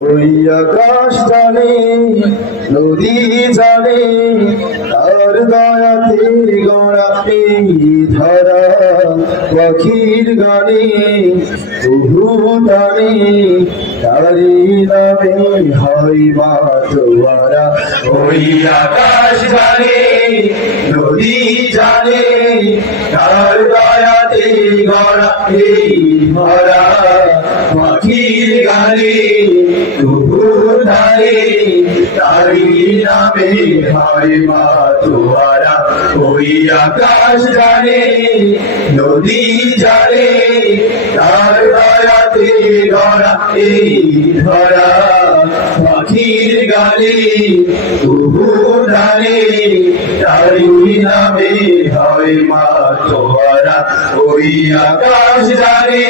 ওই আকাশ জানে নদী জানে তার দয়াতে গড়া এই ধরা পাখির গানে তবু তারে তারি নামে হয় মা তোমারা। ওই আকাশ জানে নদী জানে তার দয়াতে গড়া এই ধরা পাখির গানে তবু তারে তারি নামে হয় মা তোমারা। ওই আকাশ জানে নদী জানে তার দয়াতে গড়া এই ধরা পাখির গানে তবু তারে তারি নামে হয় মা তোমারা। ওই আকাশ জানে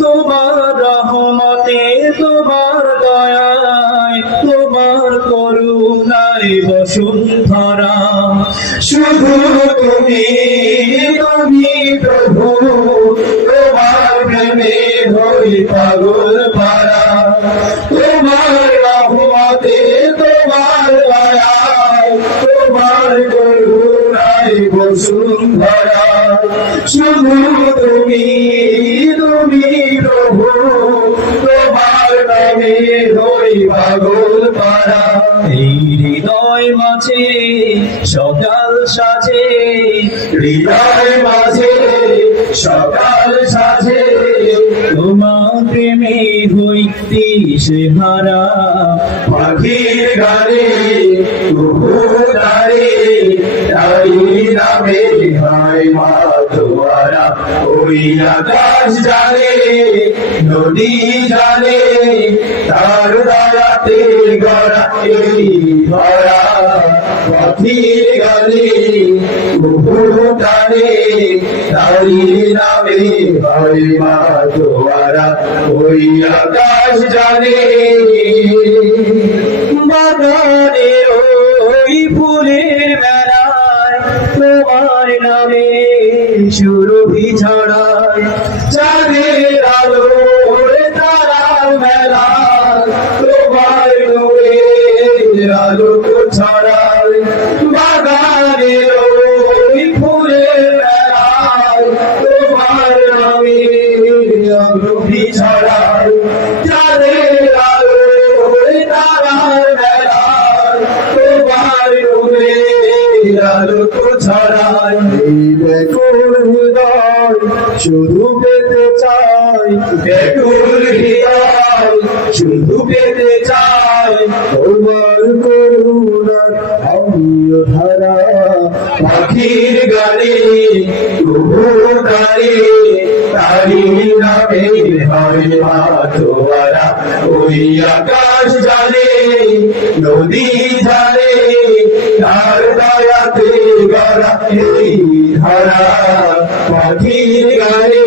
তোমার রহমতে তোমার দয়ায় তোমার করুণায় বসুন্ধরা শুধু তুমি তুমি প্রভু তোমার প্রেমে হই পাগল পারা। তোমার রহমতে তোমার দয়ায় তোমার করুণায় বসুন্ধরা শুধু তুমি তুমি প্রভু তোমার নামে হই পাগল পারা। এই হৃদয় মাঝে সকাল সাজে হৃদয় মাঝে সকাল সাজে তোমার প্রেমে হই দিশে হারা পাখির গানে তবু তারে তারি নামে হয় মা তোমারা। ওই আকাশ জানে নদী জানে তার দয়াতে গড়া এই ধরা পাখির গানে তবু তারে তারি নামে হয় মা তোমারা। ওই আকাশ জানে বাগানের ওই ফুলের মেলায় তোমার নামে সুরভি ছড়ায় চাঁদের আলো তারার মেলা তোমার নূরের আলো ছড়ায় বাগানের ওই ফুলের মেলায় তোমার নামে সুরভি ছড়ায় চাঁদের আলো তারার মেলায় তোমার নূরের আলো ছড়ায়। এই ব্যাকুল হৃদয় শুধু পেতে চাই ব্যাকুল হৃদয় শুধু পেতে চাই তোমার করুণার অমৃত ধারা পাখির গানে তবু তারে তারি নামে হয় মা তোমারা। ওই আকাশ জানে নদী জানে তার দয়াতে গড়া এই ধরা পাখির গানে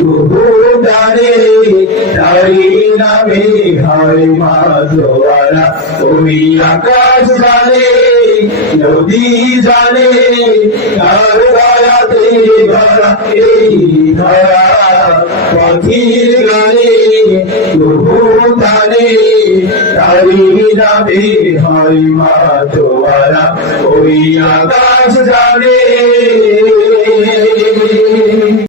তবু তারে তারি নামে হয় মা তোমারা। ওই আকাশ জানে নদী জানে তার দয়াতে গড়া এই ধরা পাখির গানে তবু তারে তারি নামে হয় মা তোমারা। ওই আকাশ জানে।